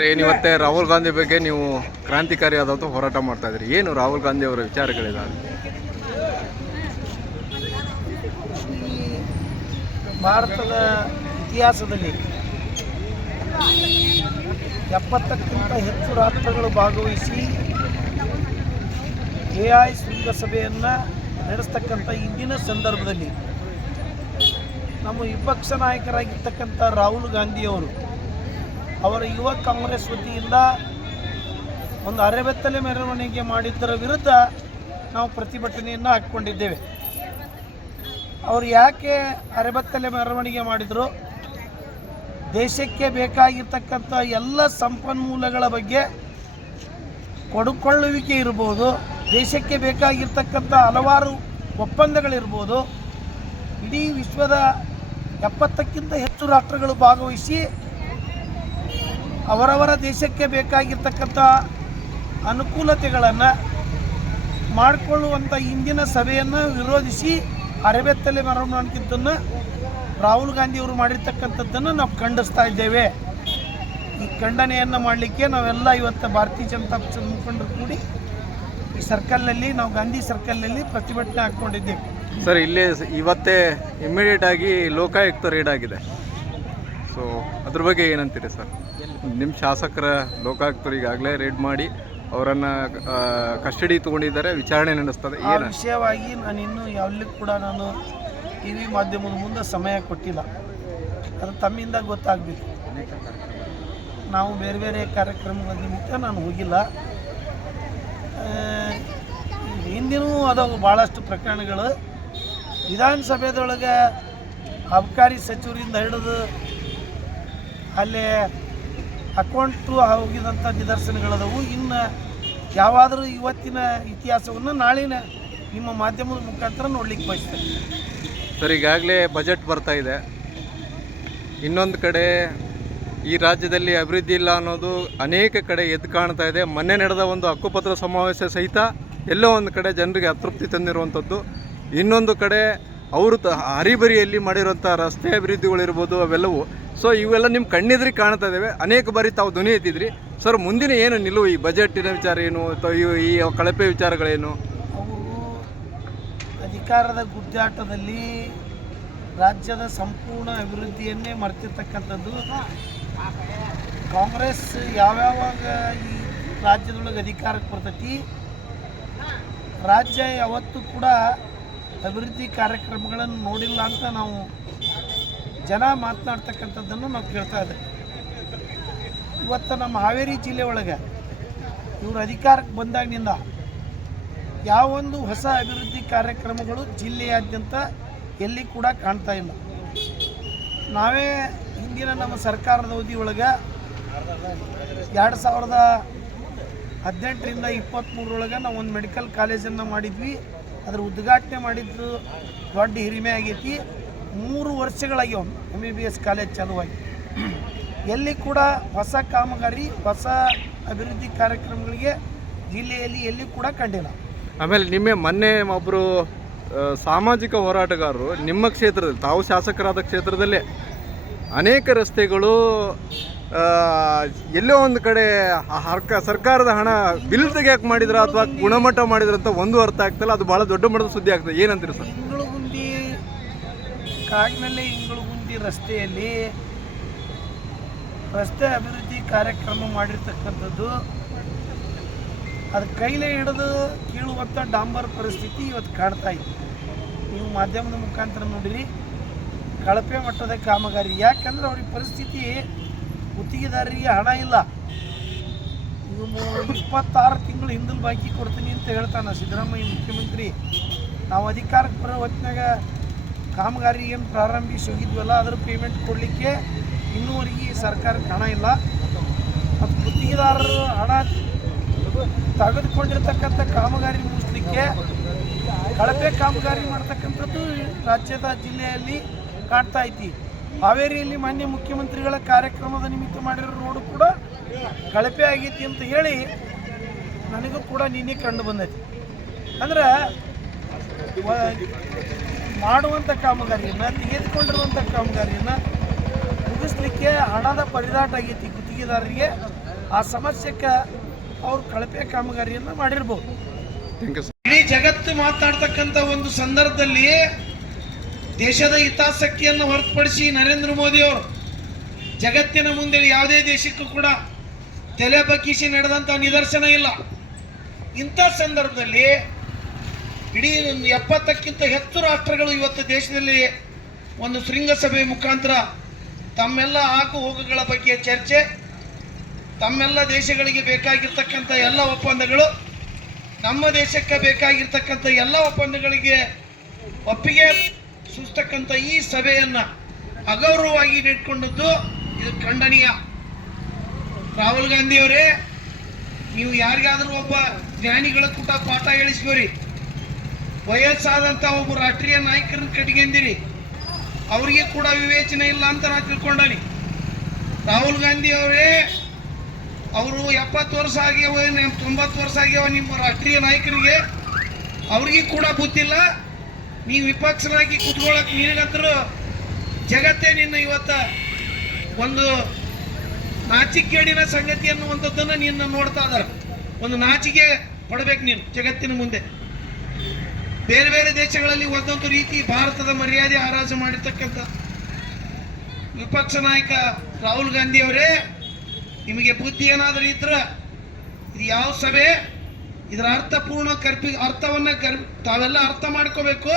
ಏನಿವತ್ತೆ ರಾಹುಲ್ ಗಾಂಧಿ ಬಗ್ಗೆ ನೀವು ಕ್ರಾಂತಿಕಾರಿಯಾದಂಥ ಹೋರಾಟ ಮಾಡ್ತಾ ಇದ್ರಿ. ಏನು ರಾಹುಲ್ ಗಾಂಧಿ ಅವರ ವಿಚಾರಗಳಿದಾವೆ? ಭಾರತದ ಇತಿಹಾಸದಲ್ಲಿ 70ಕ್ಕಿಂತ ಹೆಚ್ಚು ರಾಷ್ಟ್ರಗಳು ಭಾಗವಹಿಸಿ AI ಶೃಂಗಸಭೆಯನ್ನು ನಡೆಸ್ತಕ್ಕಂಥ ಇಂದಿನ ಸಂದರ್ಭದಲ್ಲಿ ನಮ್ಮ ವಿಪಕ್ಷ ನಾಯಕರಾಗಿರ್ತಕ್ಕಂಥ ರಾಹುಲ್ ಗಾಂಧಿಯವರು ಅವರ ಯುವ ಕಾಂಗ್ರೆಸ್ ವತಿಯಿಂದ ಒಂದು ಅರೆಬೆತ್ತಲೆ ಮೆರವಣಿಗೆ ಮಾಡಿದ್ದರ ವಿರುದ್ಧ ನಾವು ಪ್ರತಿಭಟನೆಯನ್ನು ಹಾಕ್ಕೊಂಡಿದ್ದೇವೆ. ಅವರು ಯಾಕೆ ಅರೆಬೆತ್ತಲೆ ಮೆರವಣಿಗೆ ಮಾಡಿದರು? ದೇಶಕ್ಕೆ ಬೇಕಾಗಿರ್ತಕ್ಕಂಥ ಎಲ್ಲ ಸಂಪನ್ಮೂಲಗಳ ಬಗ್ಗೆ ಕೊಡುಕೊಳ್ಳುವಿಕೆ ಇರ್ಬೋದು, ದೇಶಕ್ಕೆ ಬೇಕಾಗಿರ್ತಕ್ಕಂಥ ಹಲವಾರು ಒಪ್ಪಂದಗಳಿರ್ಬೋದು, ಇಡೀ ವಿಶ್ವದ 70ಕ್ಕಿಂತ ಹೆಚ್ಚು ರಾಷ್ಟ್ರಗಳು ಭಾಗವಹಿಸಿ ಅವರವರ ದೇಶಕ್ಕೆ ಬೇಕಾಗಿರ್ತಕ್ಕಂಥ ಅನುಕೂಲತೆಗಳನ್ನು ಮಾಡಿಕೊಳ್ಳುವಂಥ ಇಂದಿನ ಸಭೆಯನ್ನು ವಿರೋಧಿಸಿ ಅರೆಬೆತ್ತಲೆ ಮೆರವಣಿಗೆಯನ್ನು ರಾಹುಲ್ ಗಾಂಧಿಯವರು ಮಾಡಿರ್ತಕ್ಕಂಥದ್ದನ್ನು ನಾವು ಖಂಡಿಸ್ತಾ ಇದ್ದೇವೆ. ಈ ಖಂಡನೆಯನ್ನು ಮಾಡಲಿಕ್ಕೆ ನಾವೆಲ್ಲ ಇವತ್ತು ಭಾರತೀಯ ಜನತಾ ಪಕ್ಷದ ಮುಖಂಡರು ಕೂಡಿ ಈ ಸರ್ಕಲ್ನಲ್ಲಿ, ನಾವು ಗಾಂಧಿ ಸರ್ಕಲ್ನಲ್ಲಿ ಪ್ರತಿಭಟನೆ ಹಾಕ್ಕೊಂಡಿದ್ದೇವೆ. ಸರ್, ಇಲ್ಲೇ ಇವತ್ತೇ ಇಮ್ಮಿಡಿಯೇಟ್ ಆಗಿ ಲೋಕಾಯುಕ್ತ ರೇಡ್ ಆಗಿದೆ. ಸೊ ಅದ್ರ ಬಗ್ಗೆ ಏನಂತೀರಿ ಸರ್? ನಿಮ್ಮ ಶಾಸಕರ ಲೋಕಾಯುಕ್ತರು ಈಗಾಗಲೇ ರೇಡ್ ಮಾಡಿ ಅವರನ್ನು ಕಸ್ಟಡಿ ತೊಗೊಂಡಿದ್ದಾರೆ, ವಿಚಾರಣೆ ನಡೆಸ್ತದೆ. ಆ ವಿಷಯವಾಗಿ ನಾನು ಇನ್ನೂ ಯಾವಲ್ಲಿ ಕೂಡ ನಾನು TV ಮಾಧ್ಯಮದ ಮುಂದೆ ಸಮಯ ಕೊಟ್ಟಿಲ್ಲ. ಅದು ತಮ್ಮಿಂದ ಗೊತ್ತಾಗಬೇಕು. ನಾವು ಬೇರೆ ಬೇರೆ ಕಾರ್ಯಕ್ರಮಗಳ ನಿಮಿತ್ತ ನಾನು ಹೋಗಿಲ್ಲ. ಹಿಂದಿನೂ ಅದಾವು ಭಾಳಷ್ಟು ಪ್ರಕರಣಗಳು. ವಿಧಾನಸಭೆದೊಳಗೆ ಅಬಕಾರಿ ಸಚಿವರಿಂದ ಹಿಡಿದು ಅಲ್ಲೇ ಅಕೌಂಟು ಹೋಗಿದಂಥ ನಿದರ್ಶನಗಳದವು. ಇನ್ನು ಯಾವಾದರೂ ಇವತ್ತಿನ ಇತಿಹಾಸವನ್ನು ನಾಳಿನ ನಿಮ್ಮ ಮಾಧ್ಯಮದ ಮುಖಾಂತರ ನೋಡ್ಲಿಕ್ಕೆ ಬಯಸ್ತೇನೆ. ಸರ್, ಈಗಾಗಲೇ ಬಜೆಟ್ ಬರ್ತಾ ಇದೆ. ಇನ್ನೊಂದು ಕಡೆ ಈ ರಾಜ್ಯದಲ್ಲಿ ಅಭಿವೃದ್ಧಿ ಇಲ್ಲ ಅನ್ನೋದು ಅನೇಕ ಕಡೆ ಎದ್ದು ಕಾಣ್ತಾ ಇದೆ. ಮೊನ್ನೆ ನಡೆದ ಒಂದು ಹಕ್ಕುಪತ್ರ ಸಮಾವೇಶ ಸಹಿತ ಎಲ್ಲೋ ಒಂದು ಕಡೆ ಜನರಿಗೆ ಅತೃಪ್ತಿ ತಂದಿರುವಂಥದ್ದು. ಇನ್ನೊಂದು ಕಡೆ ಅವರು ಹರಿಬರಿಯಲ್ಲಿ ಮಾಡಿರುವಂಥ ರಸ್ತೆ ಅಭಿವೃದ್ಧಿಗಳಿರ್ಬೋದು, ಅವೆಲ್ಲವೂ. ಸೊ ಇವೆಲ್ಲ ನಿಮ್ಮ ಕಣ್ಣೆದುರಿಗೆ ಕಾಣ್ತಾ ಇದ್ದಾವೆ. ಅನೇಕ ಬಾರಿ ತಾವು ಧ್ವನಿ ಎತ್ತಿದ್ರಿ. ಸರ್, ಮುಂದಿನ ಏನು ನಿಲುವು? ಈ ಬಜೆಟಿನ ವಿಚಾರ ಏನು, ಅಥವಾ ಈ ಕಳಪೆ ವಿಚಾರಗಳೇನು? ಅವರು ಅಧಿಕಾರದ ಗುದ್ದಾಟದಲ್ಲಿ ರಾಜ್ಯದ ಸಂಪೂರ್ಣ ಅಭಿವೃದ್ಧಿಯನ್ನೇ ಮರೆತಿರ್ತಕ್ಕಂಥದ್ದು. ಕಾಂಗ್ರೆಸ್ ಯಾವ್ಯಾವಾಗ ಈ ರಾಜ್ಯದೊಳಗೆ ಅಧಿಕಾರಕ್ಕೆ ಬರ್ತೈತಿ, ರಾಜ್ಯ ಯಾವತ್ತೂ ಕೂಡ ಅಭಿವೃದ್ಧಿ ಕಾರ್ಯಕ್ರಮಗಳನ್ನು ನೋಡಿಲ್ಲ ಅಂತ ನಾವು ಜನ ಮಾತನಾಡ್ತಕ್ಕಂಥದ್ದನ್ನು ನಾವು ಕೇಳ್ತಾ ಇದ್ದೇವೆ. ಇವತ್ತು ನಮ್ಮ ಹಾವೇರಿ ಜಿಲ್ಲೆ ಒಳಗೆ ಇವರು ಅಧಿಕಾರಕ್ಕೆ ಬಂದಾಗಿನಿಂದ ಯಾವೊಂದು ಹೊಸ ಅಭಿವೃದ್ಧಿ ಕಾರ್ಯಕ್ರಮಗಳು ಜಿಲ್ಲೆಯಾದ್ಯಂತ ಎಲ್ಲಿ ಕೂಡ ಕಾಣ್ತಾ ಇಲ್ಲ. ನಾವೇ ಹಿಂದಿನ ನಮ್ಮ ಸರ್ಕಾರದ ಅವಧಿ ಒಳಗೆ 2018ರಿಂದ 23ರೊಳಗೆ ನಾವು ಒಂದು ಮೆಡಿಕಲ್ ಕಾಲೇಜನ್ನು ಮಾಡಿದ್ವಿ. ಅದರ ಉದ್ಘಾಟನೆ ಮಾಡಿದ್ದು ದೊಡ್ಡ ಹಿರಿಮೆ ಆಗೈತಿ. 3 ವರ್ಷಗಳಾಗ್ಯಾವ MBBS ಕಾಲೇಜ್ ಚಾಲುವಾಗಿ. ಎಲ್ಲಿ ಕೂಡ ಹೊಸ ಕಾಮಗಾರಿ, ಹೊಸ ಅಭಿವೃದ್ಧಿ ಕಾರ್ಯಕ್ರಮಗಳಿಗೆ ಜಿಲ್ಲೆಯಲ್ಲಿ ಎಲ್ಲಿ ಕೂಡ ಕಂಡಿಲ್ಲ. ಆಮೇಲೆ ಮೊನ್ನೆ ಒಬ್ಬರು ಸಾಮಾಜಿಕ ಹೋರಾಟಗಾರರು ನಿಮ್ಮ ಕ್ಷೇತ್ರದಲ್ಲಿ, ತಾವು ಶಾಸಕರಾದ ಕ್ಷೇತ್ರದಲ್ಲೇ ಅನೇಕ ರಸ್ತೆಗಳು ಎಲ್ಲೋ ಒಂದು ಕಡೆ ಸರ್ಕಾರದ ಹಣ ಬಿಲ್ ತೆಗಿಯಕ್ಕೆ ಮಾಡಿದ್ರ ಅಥವಾ ಗುಣಮಟ್ಟ ಮಾಡಿದ್ರ ಅಂತ ಒಂದು ಅರ್ಥ ಆಗ್ತಲ್ಲ. ಅದು ಭಾಳ ದೊಡ್ಡ ಮಟ್ಟದ ಸುದ್ದಿ ಆಗ್ತದೆ. ಏನಂತೀರಿ ಸರ್? ಇಂಗಳಗುಂದಿ ಕಾಡಿನಲ್ಲಿ ಇಂಗಳಗುಂದಿ ರಸ್ತೆಯಲ್ಲಿ ರಸ್ತೆ ಅಭಿವೃದ್ಧಿ ಕಾರ್ಯಕ್ರಮ ಮಾಡಿರ್ತಕ್ಕಂಥದ್ದು ಅದು ಕೈಲೇ ಹಿಡಿದು ಕೀಳುವಂಥ ಡಾಂಬರ್ ಪರಿಸ್ಥಿತಿ ಇವತ್ತು ಕಾಡ್ತಾ ಇದೆ. ನೀವು ಮಾಧ್ಯಮದ ಮುಖಾಂತರ ನೋಡಿರಿ, ಕಳಪೆ ಮಟ್ಟದ ಕಾಮಗಾರಿ. ಯಾಕಂದ್ರೆ ಅವ್ರಿಗೆ ಪರಿಸ್ಥಿತಿ, ಗುತ್ತಿಗೆದಾರರಿಗೆ ಹಣ ಇಲ್ಲ. ಇವನು 26 ತಿಂಗಳು ಹಿಂದಿನ ಬಾಕಿ ಕೊಡ್ತೀನಿ ಅಂತ ಹೇಳ್ತಾನೆ ಸಿದ್ದರಾಮಯ್ಯ ಮುಖ್ಯಮಂತ್ರಿ. ನಾವು ಅಧಿಕಾರಕ್ಕೆ ಬರೋ ಹೊತ್ತಿನಾಗ ಕಾಮಗಾರಿ ಏನು ಪ್ರಾರಂಭಿಸಿ ಹೋಗಿದ್ವಲ್ಲ, ಅದರ ಪೇಮೆಂಟ್ ಕೊಡಲಿಕ್ಕೆ ಇನ್ನೂವರೆಗೆ ಸರ್ಕಾರಕ್ಕೆ ಹಣ ಇಲ್ಲ. ಮತ್ತು ಗುತ್ತಿಗೆದಾರರು ಹಣ ತೆಗೆದುಕೊಂಡಿರ್ತಕ್ಕಂಥ ಕಾಮಗಾರಿ ಮುಗಿಸ್ಲಿಕ್ಕೆ ಕಳಪೆ ಕಾಮಗಾರಿ ಮಾಡ್ತಕ್ಕಂಥದ್ದು ರಾಜ್ಯದ ಜಿಲ್ಲೆಯಲ್ಲಿ ಕಾಡ್ತಾ ಐತಿ. ಹಾವೇರಿಯಲ್ಲಿ ಮಾನ್ಯ ಮುಖ್ಯಮಂತ್ರಿಗಳ ಕಾರ್ಯಕ್ರಮದ ನಿಮಿತ್ತ ಮಾಡಿರೋ ರೋಡು ಕೂಡ ಕಳಪೆ ಆಗೈತಿ ಅಂತ ಹೇಳಿ ನನಗೂ ಕೂಡ ನಿನ್ನೆ ಕಂಡು ಬಂದೈತಿ. ಅಂದ್ರೆ ಮಾಡುವಂಥ ಕಾಮಗಾರಿಯನ್ನು, ತೆಗೆದುಕೊಂಡಿರುವಂಥ ಕಾಮಗಾರಿಯನ್ನು ಮುಗಿಸ್ಲಿಕ್ಕೆ ಹಣದ ಪರಿದಾಟ ಆಗೈತಿ ಗುತ್ತಿಗೆದಾರರಿಗೆ. ಆ ಸಮಸ್ಯೆಗೆ ಅವ್ರು ಕಳಪೆ ಕಾಮಗಾರಿಯನ್ನು ಮಾಡಿರ್ಬೋದು. Thank you sir. ಇಡೀ ಜಗತ್ತು ಮಾತನಾಡ್ತಕ್ಕಂಥ ಒಂದು ಸಂದರ್ಭದಲ್ಲಿ ದೇಶದ ಹಿತಾಸಕ್ತಿಯನ್ನು ಹೊರತುಪಡಿಸಿ ನರೇಂದ್ರ ಮೋದಿ ಅವರು ಜಗತ್ತಿನ ಮುಂದೆ ಯಾವುದೇ ದೇಶಕ್ಕೂ ಕೂಡ ತಲೆ ಬಗ್ಗಿಸಿ ನಡೆದಂಥ ನಿದರ್ಶನ ಇಲ್ಲ. ಇಂಥ ಸಂದರ್ಭದಲ್ಲಿ ಇಡೀ 70ಕ್ಕಿಂತ ಹೆಚ್ಚು ರಾಷ್ಟ್ರಗಳು ಇವತ್ತು ದೇಶದಲ್ಲಿ ಒಂದು ಶೃಂಗಸಭೆ ಮುಖಾಂತರ ತಮ್ಮೆಲ್ಲ ಆಗು ಹೋಗುಗಳ ಬಗ್ಗೆ ಚರ್ಚೆ, ತಮ್ಮೆಲ್ಲ ದೇಶಗಳಿಗೆ ಬೇಕಾಗಿರ್ತಕ್ಕಂಥ ಎಲ್ಲ ಒಪ್ಪಂದಗಳು, ನಮ್ಮ ದೇಶಕ್ಕೆ ಬೇಕಾಗಿರ್ತಕ್ಕಂಥ ಎಲ್ಲ ಒಪ್ಪಂದಗಳಿಗೆ ಒಪ್ಪಿಗೆ ಸೂಚಿಸ್ತಕ್ಕಂಥ ಈ ಸಭೆಯನ್ನು ಅಗೌರವವಾಗಿ ಇಟ್ಕೊಂಡದ್ದು ಇದು ಖಂಡನೀಯ. ರಾಹುಲ್ ಗಾಂಧಿ ಅವರೇ, ನೀವು ಯಾರಿಗಾದರೂ ಒಬ್ಬ ಜ್ಞಾನಿಗಳ ಕೂಟ ಪಾಠ ಹೇಳಿಸ್ಕೋರಿ. ವಯಸ್ಸಾದಂಥ ಒಬ್ಬ ರಾಷ್ಟ್ರೀಯ ನಾಯಕರನ್ನ ಕಟ್ಕೊಂಡಿರಿ, ಅವರಿಗೆ ಕೂಡ ವಿವೇಚನೆ ಇಲ್ಲ ಅಂತ ನಾನು ತಿಳ್ಕೊಂಡಾನಿ. ರಾಹುಲ್ ಗಾಂಧಿ ಅವರೇ, ಅವರು 70 ವರ್ಷ ಆಗ್ಯಾವ, 90 ವರ್ಷ ಆಗ್ಯಾವ ನಿಮ್ಮ ರಾಷ್ಟ್ರೀಯ ನಾಯಕರಿಗೆ, ಅವ್ರಿಗೆ ಕೂಡ ಬುದ್ಧಿಲ್ಲ. ನೀವು ವಿಪಕ್ಷನಾಗಿ ಕುತ್ಕೊಳ್ಳೋಕೆ ನಿನಗಂತರೂ ಜಗತ್ತೇ ನಿನ್ನ ಇವತ್ತು ಒಂದು ನಾಚಿಕೆಗೇಡಿನ ಸಂಗತಿ ಅನ್ನುವಂಥದ್ದನ್ನು ನಿನ್ನ ನೋಡ್ತಾ ಇದ್ದಾರೆ. ಒಂದು ನಾಚಿಕೆ ಪಡಬೇಕು ನೀನು ಜಗತ್ತಿನ ಮುಂದೆ. ಬೇರೆ ಬೇರೆ ದೇಶಗಳಲ್ಲಿ ಒಂದೊಂದು ರೀತಿ ಭಾರತದ ಮರ್ಯಾದೆ ಹರಾಜು ಮಾಡಿರ್ತಕ್ಕಂಥ ವಿಪಕ್ಷ ನಾಯಕ ರಾಹುಲ್ ಗಾಂಧಿ ಅವರೇ, ನಿಮಗೆ ಬುದ್ಧಿ ಏನಾದರೂ ಇದ್ರೆ ಇದು ಯಾವ ಸಭೆ, ಇದರ ಅರ್ಥಪೂರ್ಣ ಅರ್ಥವನ್ನು ತಾವೆಲ್ಲ ಅರ್ಥ ಮಾಡ್ಕೋಬೇಕು.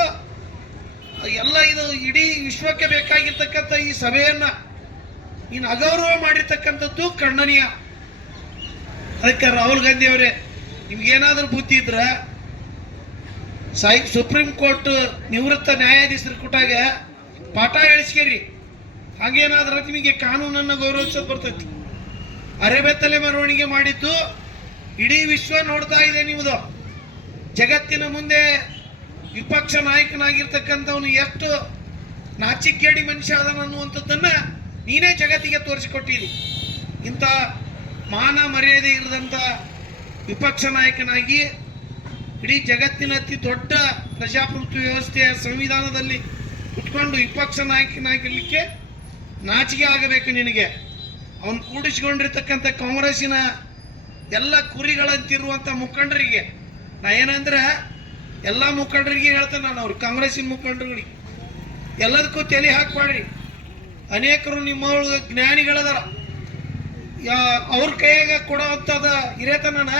ಎಲ್ಲ ಇದು ಇಡೀ ವಿಶ್ವಕ್ಕೆ ಬೇಕಾಗಿರ್ತಕ್ಕಂಥ ಈ ಸಭೆಯನ್ನು ನೀನು ಅಗೌರವ ಮಾಡಿರ್ತಕ್ಕಂಥದ್ದು ಖಂಡನೀಯ. ಅದಕ್ಕೆ ರಾಹುಲ್ ಗಾಂಧಿ ಅವರೇ, ನಿಮ್ಗೇನಾದರೂ ಬುದ್ಧಿ ಇದ್ರೆ ಸುಪ್ರೀಂ ಕೋರ್ಟ್ ನಿವೃತ್ತ ನ್ಯಾಯಾಧೀಶರ ಕೂಟಾಗ ಪಾಠ ಹೇಳಿಸ್ಕೇರಿ. ಹಾಗೇನಾದ್ರೆ ನಿಮಗೆ ಕಾನೂನನ್ನು ಗೌರವಿಸೋದು ಬರ್ತೈತಿ. ಅರೆಬೆತ್ತಲೆ ಮೆರವಣಿಗೆ ಮಾಡಿದ್ದು ಇಡೀ ವಿಶ್ವ ನೋಡ್ತಾ ಇದೆ. ನಿಮ್ಮದು ಜಗತ್ತಿನ ಮುಂದೆ ವಿಪಕ್ಷ ನಾಯಕನಾಗಿರ್ತಕ್ಕಂಥವನು ಎಷ್ಟು ನಾಚಿಕೇಡಿ ಮನುಷ್ಯ ಅದನ್ನು ಅನ್ನುವಂಥದ್ದನ್ನು ನೀನೇ ಜಗತ್ತಿಗೆ ತೋರಿಸಿಕೊಟ್ಟಿದ್ದಿ. ಇಂಥ ಮಾನ ಮರ್ಯಾದೆ ಇರದಂಥ ವಿಪಕ್ಷ ನಾಯಕನಾಗಿ ಇಡೀ ಜಗತ್ತಿನ ಅತಿ ದೊಡ್ಡ ಪ್ರಜಾಪ್ರಭುತ್ವ ವ್ಯವಸ್ಥೆಯ ಸಂವಿಧಾನದಲ್ಲಿ ಕುತ್ಕೊಂಡು ವಿಪಕ್ಷ ನಾಯಕನಾಗಿರ್ಲಿಕ್ಕೆ ನಾಚಿಕೆ ಆಗಬೇಕು ನಿನಗೆ. ಅವನು ಕೂಡಿಸಿಕೊಂಡಿರ್ತಕ್ಕಂಥ ಕಾಂಗ್ರೆಸ್ಸಿನ ಎಲ್ಲ ಕುರಿಗಳಂತಿರುವಂಥ ಮುಖಂಡರಿಗೆ ನಾ ಏನಂದ್ರೆ ಎಲ್ಲ ಮುಖಂಡರಿಗೆ ಹೇಳ್ತೇನೆ ನಾನು, ಅವ್ರು ಕಾಂಗ್ರೆಸ್ಸಿನ ಮುಖಂಡರುಗಳಿಗೆ ಎಲ್ಲದಕ್ಕೂ ತಲೆ ಹಾಕಬೇಡ್ರಿ. ಅನೇಕರು ನಿಮ್ಮ ಜ್ಞಾನಿಗಳದಾರ, ಅವ್ರ ಕೈಯಾಗ ಕೊಡೋವಂಥದ್ದು ಹಿರೇತನನ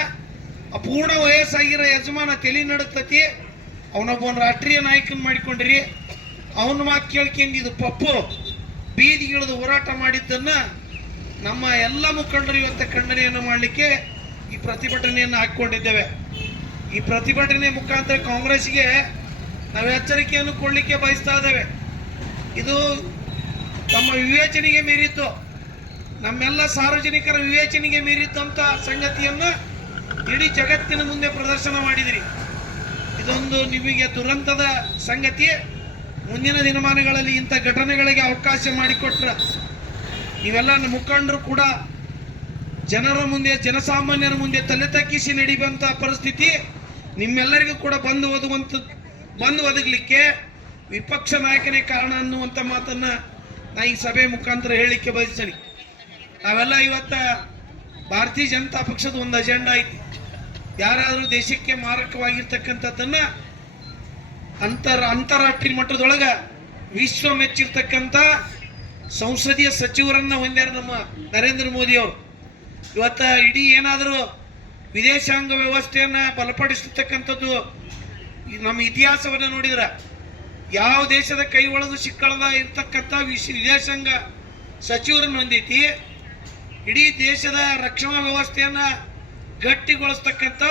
ಅಪೂರ್ಣ ವಯಸ್ಸಾಗಿರೋ ಯಜಮಾನ ತಲೆ ನಡುತ್ತತಿ. ಅವನೊಬ್ಬನ ರಾಷ್ಟ್ರೀಯ ನಾಯಕನ ಮಾಡಿಕೊಂಡಿರಿ. ಅವನ ಮಾತು ಕೇಳ್ಕೊಂಡು ಇದು ಪಪ್ಪು ಬೀದಿಗಿಳಿದು ಹೋರಾಟ ಮಾಡಿದ್ದನ್ನು ನಮ್ಮ ಎಲ್ಲ ಮುಖಂಡರು ಇವತ್ತು ಖಂಡನೆಯನ್ನು ಮಾಡಲಿಕ್ಕೆ ಈ ಪ್ರತಿಭಟನೆಯನ್ನು ಹಾಕ್ಕೊಂಡಿದ್ದೇವೆ. ಈ ಪ್ರತಿಭಟನೆ ಮುಖಾಂತರ ಕಾಂಗ್ರೆಸ್ಗೆ ನಾವು ಎಚ್ಚರಿಕೆಯನ್ನು ಕೊಡಲಿಕ್ಕೆ ಬಯಸ್ತಾ ಇದ್ದೇವೆ. ಇದು ತಮ್ಮ ವಿವೇಚನೆಗೆ ಮೀರಿದ್ದು, ನಮ್ಮೆಲ್ಲ ಸಾರ್ವಜನಿಕರ ವಿವೇಚನೆಗೆ ಮೀರಿದ್ದಂಥ ಸಂಗತಿಯನ್ನು ಇಡೀ ಜಗತ್ತಿನ ಮುಂದೆ ಪ್ರದರ್ಶನ ಮಾಡಿದಿರಿ. ಇದೊಂದು ನಿಮಗೆ ದುರಂತದ ಸಂಗತಿ. ಮುಂದಿನ ದಿನಮಾನಗಳಲ್ಲಿ ಇಂಥ ಘಟನೆಗಳಿಗೆ ಅವಕಾಶ ಮಾಡಿಕೊಟ್ರ ನೀವೆಲ್ಲ ಮುಖಂಡರು ಕೂಡ ಜನರ ಮುಂದೆ, ಜನಸಾಮಾನ್ಯರ ಮುಂದೆ ತಲೆ ತಗ್ಗಿಸಿ ನಡಿಯುವಂಥ ಪರಿಸ್ಥಿತಿ ನಿಮ್ಮೆಲ್ಲರಿಗೂ ಕೂಡ ಬಂದು ಒದಗಲಿಕ್ಕೆ ವಿಪಕ್ಷ ನಾಯಕನೇ ಕಾರಣ ಅನ್ನುವಂಥ ಮಾತನ್ನು ನಾ ಈ ಸಭೆ ಮುಖಾಂತರ ಹೇಳಲಿಕ್ಕೆ ಬಯಸ್ತೀನಿ. ನಾವೆಲ್ಲ ಇವತ್ತು ಭಾರತೀಯ ಜನತಾ ಪಕ್ಷದ ಒಂದು ಅಜೆಂಡಾ ಐತಿ. ಯಾರಾದರೂ ದೇಶಕ್ಕೆ ಮಾರಕವಾಗಿರ್ತಕ್ಕಂಥದ್ದನ್ನು ಅಂತಾರಾಷ್ಟ್ರೀಯ ಮಟ್ಟದೊಳಗೆ ವಿಶ್ವ ಮೆಚ್ಚಿರ್ತಕ್ಕಂಥ ಸಂಸದೀಯ ಸಚಿವರನ್ನು ಹೊಂದ್ಯಾರ ನಮ್ಮ ನರೇಂದ್ರ ಮೋದಿ ಅವರು. ಇವತ್ತು ಇಡೀ ಏನಾದರೂ ವಿದೇಶಾಂಗ ವ್ಯವಸ್ಥೆಯನ್ನು ಬಲಪಡಿಸತಕ್ಕಂಥದ್ದು ನಮ್ಮ ಇತಿಹಾಸವನ್ನು ನೋಡಿದ್ರೆ ಯಾವ ದೇಶದ ಕೈ ಒಳಗೂ ಸಿಕ್ಕಳದ ಇರ್ತಕ್ಕಂಥ ವಿದೇಶಾಂಗ ಸಚಿವರನ್ನು ಹೊಂದೈತಿ. ಇಡೀ ದೇಶದ ರಕ್ಷಣಾ ವ್ಯವಸ್ಥೆಯನ್ನು ಗಟ್ಟಿಗೊಳಿಸ್ತಕ್ಕಂಥ,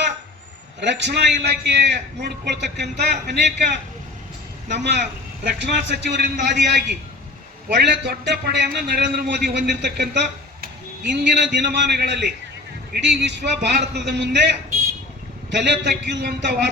ರಕ್ಷಣಾ ಇಲಾಖೆ ನೋಡಿಕೊಳ್ತಕ್ಕಂಥ ಅನೇಕ ನಮ್ಮ ರಕ್ಷಣಾ ಸಚಿವರಿಂದ ಆದಿಯಾಗಿ ಒಳ್ಳೆ ದೊಡ್ಡ ಪಡೆಯನ್ನು ನರೇಂದ್ರ ಮೋದಿ ಹೊಂದಿರತಕ್ಕಂಥ ಇಂದಿನ ದಿನಮಾನಗಳಲ್ಲಿ ಇಡೀ ವಿಶ್ವ ಭಾರತದ ಮುಂದೆ ತಲೆ ತಗ್ಗಿರುವಂಥ